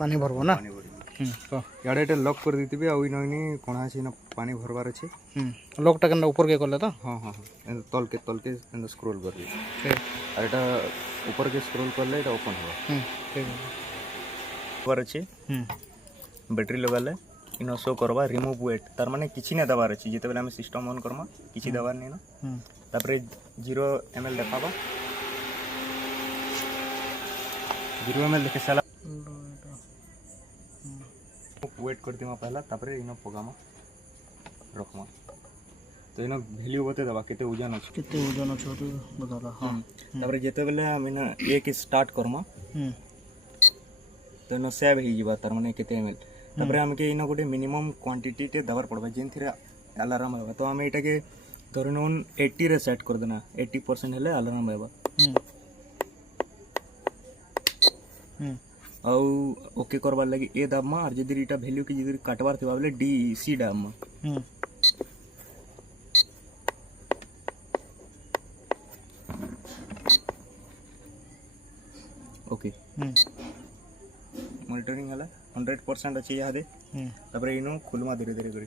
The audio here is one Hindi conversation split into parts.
पानी भरबो ना पानी भरी तो याडे एटा लॉक कर देतिबे आ इननी कोणा छै ना पानी भरबार अछि लॉकटा केना ऊपर के करले तो हां हां हां तल के स्क्रॉल कर दे आ एटा ऊपर के स्क्रॉल करले एटा ओपन हो ठीक है ऊपर अछि बैटरी लगाले इन शो करबा रिमूव वेट तार माने किछि ने दबार अछि जेते बेला हम सिस्टम ऑन करमा किछि दबार नै ना तापरे 0 ml देखाबा 0 ml देखे साला वेट कर दिमा पहला तापरे इन पगामा रखमा तो इन वैल्यू बते दबा केते वजन अछि छोटू बताला हां तापरे जेते बेला हम ना एक स्टार्ट करमा तो इन सेव ही जीवा तार माने केते ml तापरे हमके इन गोटे मिनिमम क्वांटिटी ते दबार पड़बा जेन थिरे अलार्म होबा तो हम एटा के धरनोन 80 रे सेट कर देना 80% हेले अलार्म होबा आउ ओके करबार लगी ए दाबमा और जदी इटा वैल्यू के जदी काटबार थिबा बोले डी सी दाबमा ओके मॉनिटरिंग हला 100% अछि या दे तबरे इनो खुलमा धीरे धीरे करी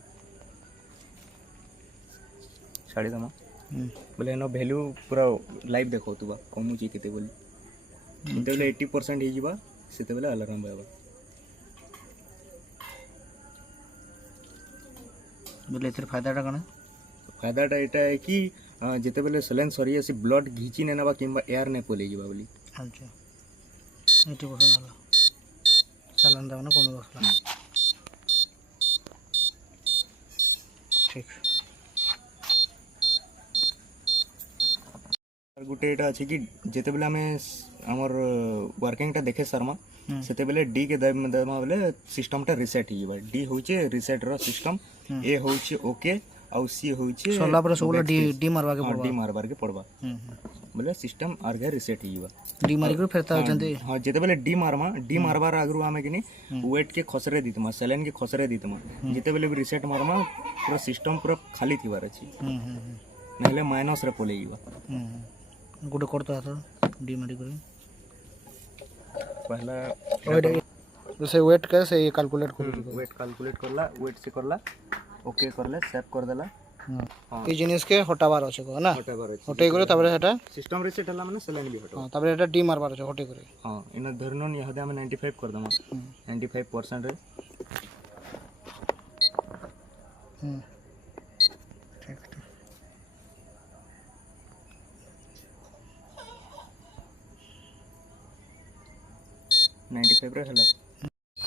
छाड़ी दमा बोले इनो वैल्यू पूरा लाइव देखो तुबा कमु छी केते बोली जेते बोले 80% हे जीवा सेते बेला अलार्म बाबा बोले इतर फायदाटा कना फायदाटा एटा है कि जेते बेले सलेन सरी आसी ब्लड घिची नेनाबा किंबा एयर ने पोले जीवा बोली अच्छा 80% हला सलन दाना कम बसला ठीक गुटे एटा अछि कि जेते बेले हमें हमर वर्किंग टा देखे शर्मा सेते बेले डी के दमा बेले सिस्टम टा रीसेट ही जीवा डी होचे रीसेट रो सिस्टम ए होचे ओके आ सी होचे सोला पर सोला डी मारवा के पड़बा बोले सिस्टम आगे रीसेट ही जीवा डी मारी के फिरता जंदे हां जेते बेले डी मारबार आगरु हमें किनी वेट के खसरे दितमा सेलेन के खसरे दितमा जेते बेले भी रीसेट मारमा पूरा सिस्टम पूरा खाली थिबार अछि नहले माइनस रे पोले जीवा गुड करता था डी मारी करे पहला जैसे वेट कैसे कैलकुलेट कर वेट कैलकुलेट करला वेट से करला ओके करले सेव कर देला हां ई जिनिस के हटाबार अछि को ना हटे करे तबरे हटा सिस्टम रीसेट हला माने सेलेन भी हटो हां तबरे हटा डी मारबार अछि हटे करे हां इन धरनो नि हदे हम 95 कर दमा 95% रे ठीक 95 रे हला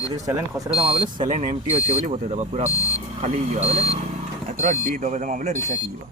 जदि सेलेन खसरे दमा बोले सेलेन एम्प्टी अछि बोली बते दबा पूरा खाली जीवा बोले एतरा डी दबे दमा बोले रीसेट जीवा